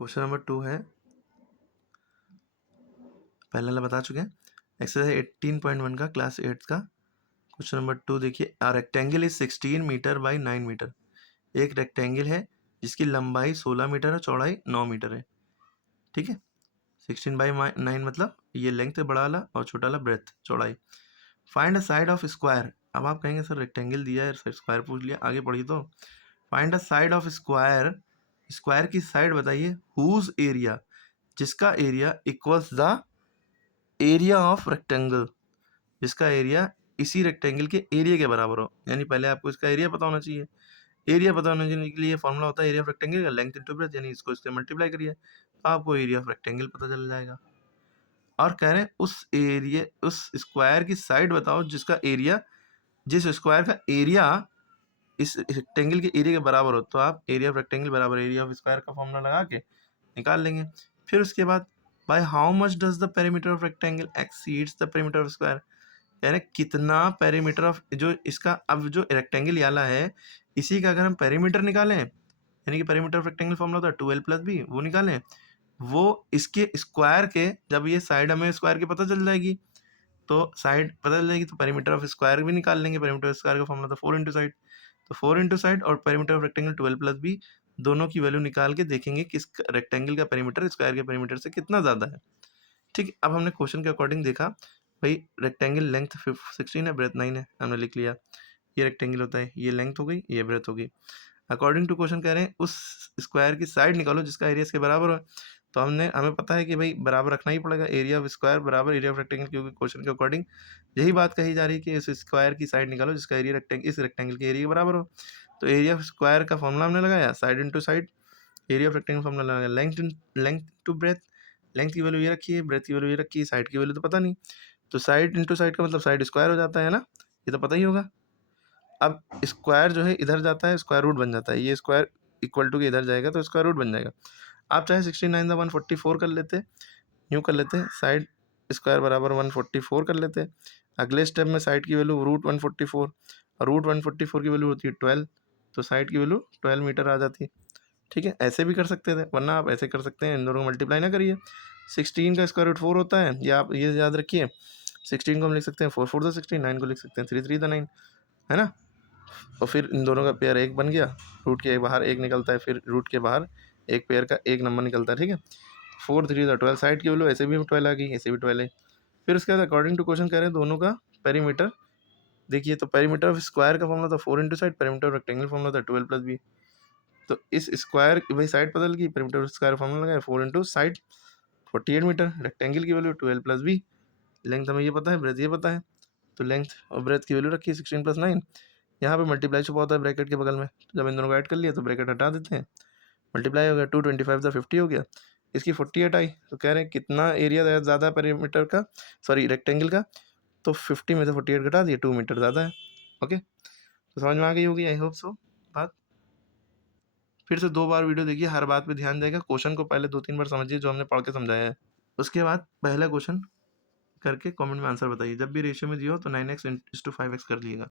Question number 2 है, पहले वाला बता चुके हैं। एक्सरसाइज 18.1 का क्लास 8 का क्वेश्चन नंबर 2 देखिए। A rectangle is 16 metre by 9 metre. एक रेक्टेंगल है जिसकी लंबाई 16 मीटर है, चौड़ाई 9 मीटर है। ठीक है, 16 बाई 9 मतलब ये लेंथ है बड़ा वाला और छोटा वाला ब्रेथ चौड़ाई। Find a side of square. अब आप कहेंगे सर रेक्टेंगल दिया है, स्क्वायर पूछ लिया, आगे पढ़िए तो। Find a side of square. Square की साइड बताइए। हुज एरिया, जिसका area equals the area of rectangle, जिसका एरिया इसी रेक्टेंगल के एरिया के बराबर हो। यानी पहले आपको इसका एरिया पता होना चाहिए। एरिया पता होने के लिए फॉर्मूला होता है एरिया ऑफ रेक्टेंगल का, लेंथ इनटू ब्रेथ, यानी इसको इससे मल्टीप्लाई करिए तो आपको एरिया ऑफ रेक्टेंगल पता चल जाएगा। और कह रहे हैं उस स्क्वायर की साइड बताओ जिसका एरिया, जिस स्क्वायर का एरिया इस रेक्टेंगल के एरिया के बराबर हो। तो आप एरिया ऑफ रेक्टेंगल बराबर एरिया ऑफ स्क्वायर का फॉर्मूला लगा के निकाल लेंगे। फिर उसके बाद by how much does the perimeter of rectangle exceeds the perimeter of square, यानी कितना पेरीमीटर ऑफ जो इसका, अब जो रेक्टेंगल वाला है इसी का अगर हम पेरीमीटर निकालें, यानी कि पेरीमीटर ऑफ रेक्टेंगल फॉर्मूला होता है 2l + b, वो निकालें, वो इसके स्क्वायर के, जब ये साइड हमें स्क्वायर की पता चल जाएगी तो साइड पता चल जाएगी तो पेरीमीटर ऑफ स्क्वायर भी निकाल लेंगे। पेरीमीटर ऑफ स्क्वायर का फॉर्मूला था 4 इंटू साइड, तो 4 इंटू साइड और पेरीमीटर ऑफ रेक्टेंगल 12 + b, दोनों की वैल्यू निकाल के देखेंगे कि रेक्टेंगल का पेरीमीटर स्क्वायर के पेरीमीटर से कितना ज़्यादा है। ठीक, अब हमने क्वेश्चन के अकॉर्डिंग देखा भाई रेक्टेंगल लेंथ 16 है, ब्रेथ 9 है, हमने लिख लिया। ये रेक्टेंगल होता है, ये लेंथ हो गई, ये ब्रेथ हो गई। अकॉर्डिंग टू क्वेश्चन कह रहे हैं उस स्क्वायर की साइड निकालो जिसका एरिया इसके बराबर हो। तो हमें पता है कि भाई बराबर रखना ही पड़ेगा, एरिया ऑफ स्क्वायर बराबर एरिया ऑफ रेक्टेंगल, क्योंकि क्वेश्चन के अकॉर्डिंग यही बात कही जा रही है कि इस स्क्वायर की साइड निकालो जिसका एरिया इस रेक्टेंगल के एरिया के बराबर हो। तो एरिया ऑफ स्क्वायर का फॉर्मूला हमने लगाया, side into side, area of rectangle formula लगाया, लेंथ टू ब्रेथ, लेंथ की वैल्यू ये रखी है, ब्रेथ की वैल्यू ये रखी है, साइड की वैल्यू तो पता नहीं, तो साइड इंटू साइड का मतलब साइड स्क्वायर हो जाता है ना, ये तो पता ही होगा। अब स्क्वायर जो है इधर जाता है, स्क्वायर रूट बन जाता है, ये स्क्वायर इक्वल टू के इधर जाएगा तो स्क्वायर रूट बन जाएगा। आप चाहे 69 144 कर लेते, यूँ कर लेते, साइड स्क्वायर बराबर 144 कर लेते। अगले स्टेप में साइड की वैल्यू रूट 144, और रूट 144 की वैल्यू होती है 12, तो साइड की वैल्यू 12 मीटर आ जाती है। ठीक है, ऐसे भी कर सकते थे, वरना आप ऐसे कर सकते हैं, इन दोनों को मल्टीप्लाई ना करिए। 16 का स्क्वायर रूट 4 होता है, या आप ये याद रखिए, 16 को हम लिख सकते हैं 4 4 द 16, 9 को लिख सकते हैं 3 3 द 9, है ना। और फिर इन दोनों का पेयर एक बन गया, रूट के बाहर एक निकलता है, फिर रूट के बाहर एक पेयर का एक नंबर निकलता है। ठीक है, 4 3 द 12, साइड की वैल्यू ऐसे भी 12 आ गई, ऐसे भी 12 है। फिर उसके बाद अकॉर्डिंग टू क्वेश्चन कह रहे हैं दोनों का पेरीमीटर देखिए, तो पेरीमीटर ऑफ स्क्वायर का फॉर्मूला था 4 into side, perimeter of rectangle formula था 12 + b। तो इस स्क्वायर भाई साइड बदल गई, पेरीमीटर ऑफ स्क्वायर फॉर्मूला लगाया 4 इंटू साइड 48 मीटर, रेक्टेंगल की वैल्यू 12 + b, लेंथ हमें ये पता है, ब्रेथ ये पता है, तो लेंथ और ब्रेथ की वैल्यू रखी है 16 + 9। यहाँ पे मल्टीप्लाई छुपा होता है ब्रैकेट के बगल में, तो जब इन दोनों को ऐड कर लिया तो ब्रैकेट हटा देते हैं, मल्टीप्लाई हो गया, 225 द 50 हो गया, इसकी 48 आई। तो कह रहे हैं कितना एरिया ज़्यादा पेरीमीटर का, सॉरी रेक्टेंगल का, तो 50 में से 48 घटा दिए, 2 मीटर ज़्यादा है। ओके, तो समझ में आ गई होगी, आई होप सो बात। फिर से 2 बार वीडियो देखिए, हर बात पे ध्यान देगा, क्वेश्चन को पहले 2-3 बार समझिए जो हमने पढ़ के समझाया है, उसके बाद पहला क्वेश्चन करके कमेंट में आंसर बताइए। जब भी रेशियो में दिया हो तो 9x/5x कर लीजिएगा।